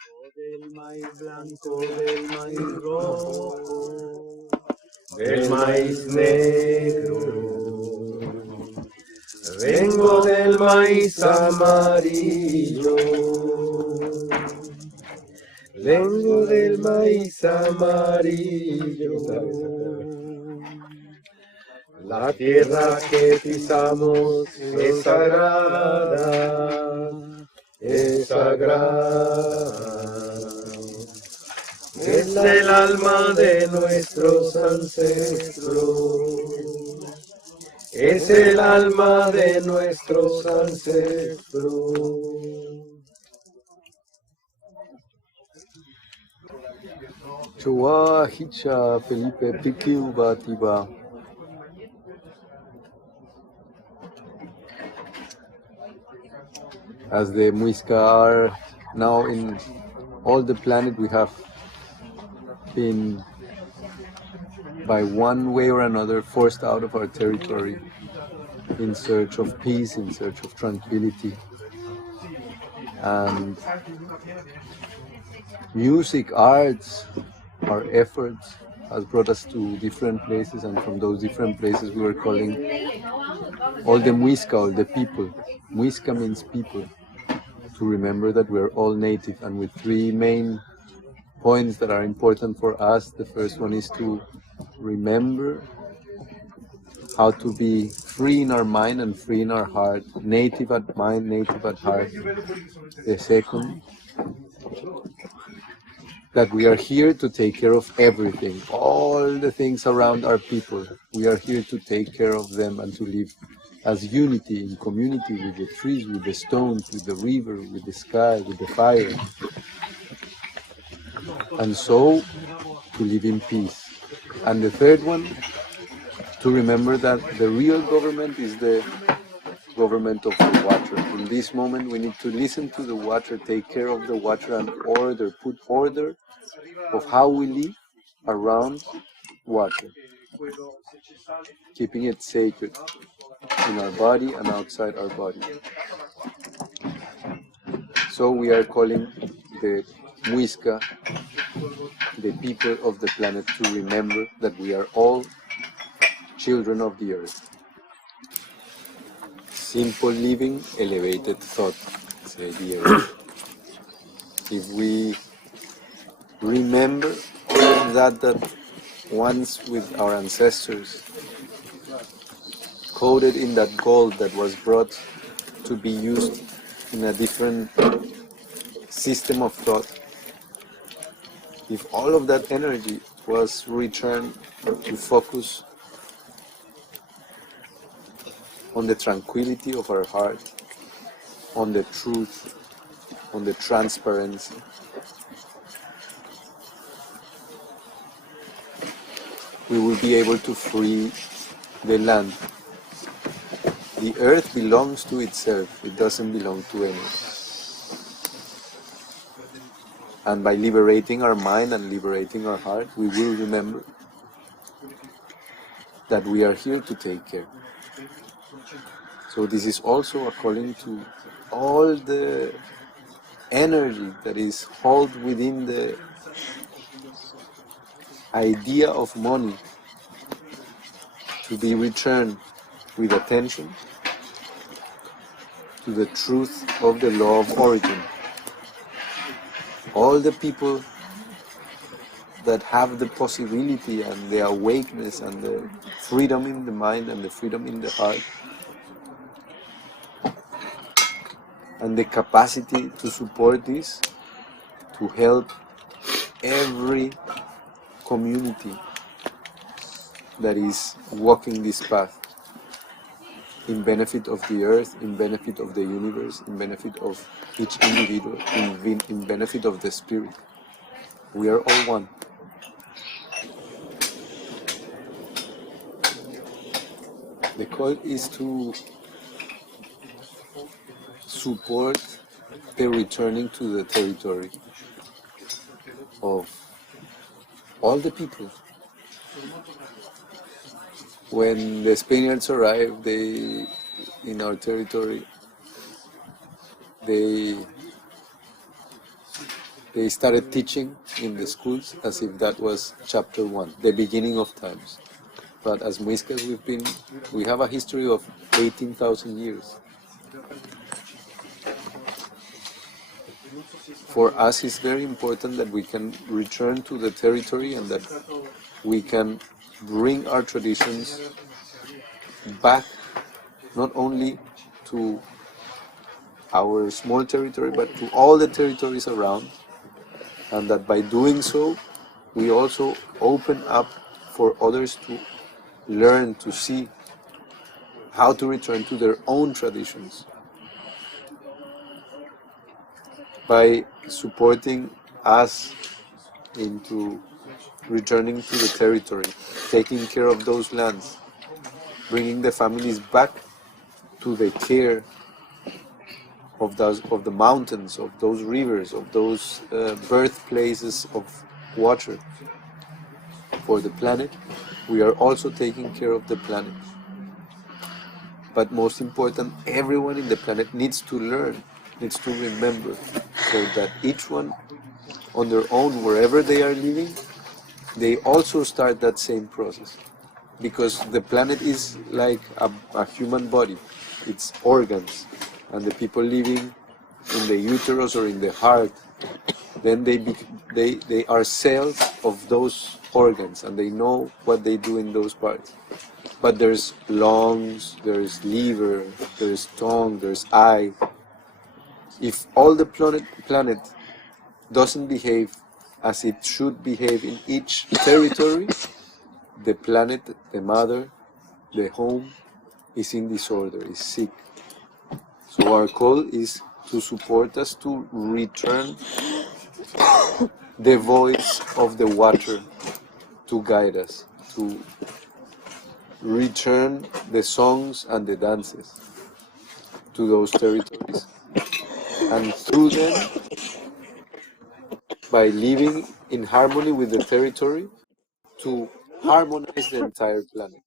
Del maíz blanco, del maíz rojo, del maíz negro. Vengo del maíz amarillo. Vengo del maíz amarillo. La tierra que pisamos es sagrada, es sagrada. Es el alma de nuestros ancestros. Es el alma de nuestros ancestros. Chua Hicha Felipe Pikiu Batiba. As the Muisca are now in all the planet, we have been by one way or another forced out of our territory in search of peace, in search of tranquility. And music, arts, our efforts has brought us to different places, and from those different places we were calling all the Muisca, all the people. Muisca means people, to remember that we're all native, and with three main points that are important for us. The first one is to remember how to be free in our mind and free in our heart, native at mind, native at heart. The second, that we are here to take care of everything, all the things around our people. We are here to take care of them and to live as unity, in community, with the trees, with the stones, with the river, with the sky, with the fire. And so, to live in peace. And the third one, to remember that the real government is the government of the water. In this moment, we need to listen to the water, take care of the water, and put order of how we live around water, keeping it sacred in our body and outside our body. So we are calling the Muisca, the people of the planet, to remember that we are all children of the earth. Simple living, elevated thought, say the earth. If we remember all of that once with our ancestors, coded in that gold that was brought to be used in a different system of thought, if all of that energy was returned to focus on the tranquility of our heart, on the truth, on the transparency, we will be able to free the land. The earth belongs to itself, it doesn't belong to anyone. And by liberating our mind and liberating our heart, we will remember that we are here to take care. So this is also a calling to all the energy that is held within the idea of money to be returned with attention to the truth of the law of origin. All the people that have the possibility and the awakeness and the freedom in the mind and the freedom in the heart and the capacity to support this, to help every community that is walking this path in benefit of the earth, in benefit of the universe, in benefit of each individual, in benefit of the spirit. We are all one. The call is to support the returning to the territory of all the people. When the Spaniards arrived in our territory, they They started teaching in the schools as if that was chapter 1, the beginning of times. But as Muiscas, we have a history of 18,000 years. For us, it's very important that we can return to the territory and that we can bring our traditions back, not only to our small territory, but to all the territories around, and that by doing so, we also open up for others to learn, to see how to return to their own traditions. By supporting us into returning to the territory, taking care of those lands, bringing the families back to the care of the mountains, of those rivers, of those birthplaces of water for the planet, we are also taking care of the planet. But most important, everyone in the planet needs to learn, needs to remember, so that each one on their own, wherever they are living, they also start that same process. Because the planet is like a human body, it's organs, and the people living in the uterus or in the heart, then they are cells of those organs, and they know what they do in those parts. But there's lungs, there's liver, there's tongue, there's eye. If all the planet doesn't behave as it should behave in each territory, the planet, the mother, the home is in disorder, is sick. So our call is to support us to return the voice of the water to guide us, to return the songs and the dances to those territories. And through them, by living in harmony with the territory, to harmonize the entire planet.